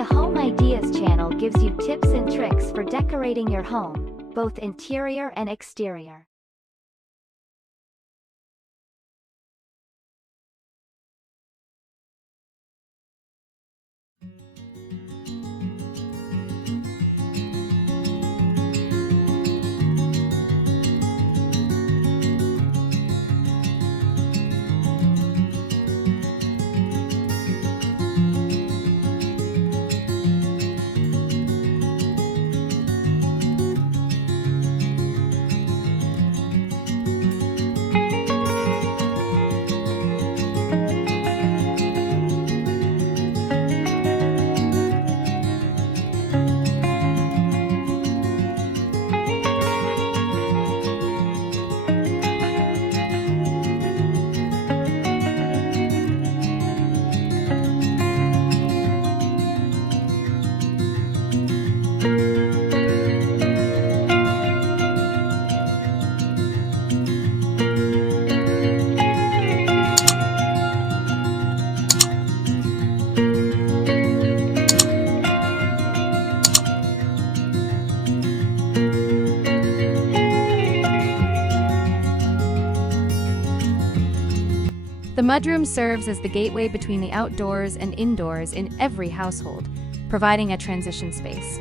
The Home Ideas channel gives you tips and tricks for decorating your home, both interior and exterior. The mudroom serves as the gateway between the outdoors and indoors in every household, providing a transition space.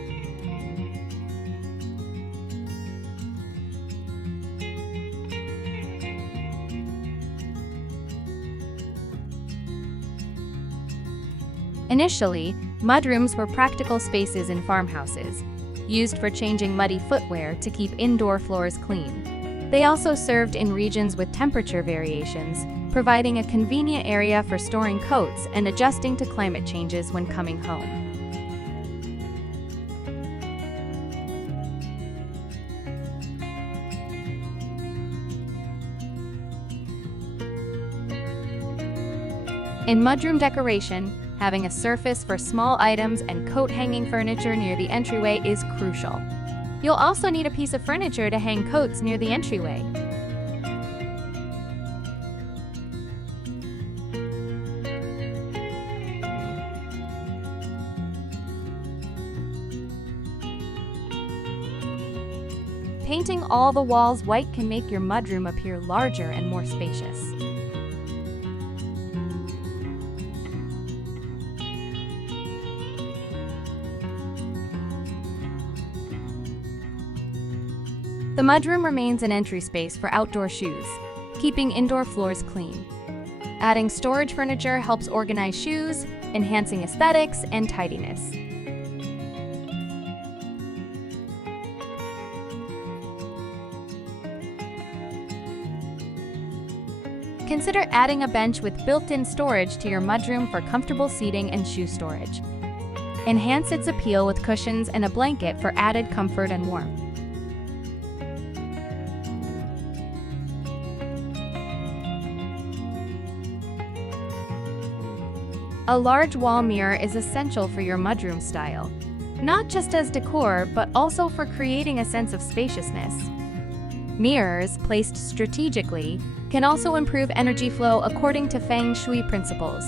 Initially, mudrooms were practical spaces in farmhouses, used for changing muddy footwear to keep indoor floors clean. They also served in regions with temperature variations, providing a convenient area for storing coats and adjusting to climate changes when coming home. In mudroom decoration, having a surface for small items and coat-hanging furniture near the entryway is crucial. You'll also need a piece of furniture to hang coats near the entryway. Painting all the walls white can make your mudroom appear larger and more spacious. The mudroom remains an entry space for outdoor shoes, keeping indoor floors clean. Adding storage furniture helps organize shoes, enhancing aesthetics and tidiness. Consider adding a bench with built-in storage to your mudroom for comfortable seating and shoe storage. Enhance its appeal with cushions and a blanket for added comfort and warmth. A large wall mirror is essential for your mudroom style, not just as decor, but also for creating a sense of spaciousness. Mirrors, placed strategically, can also improve energy flow according to Feng Shui principles.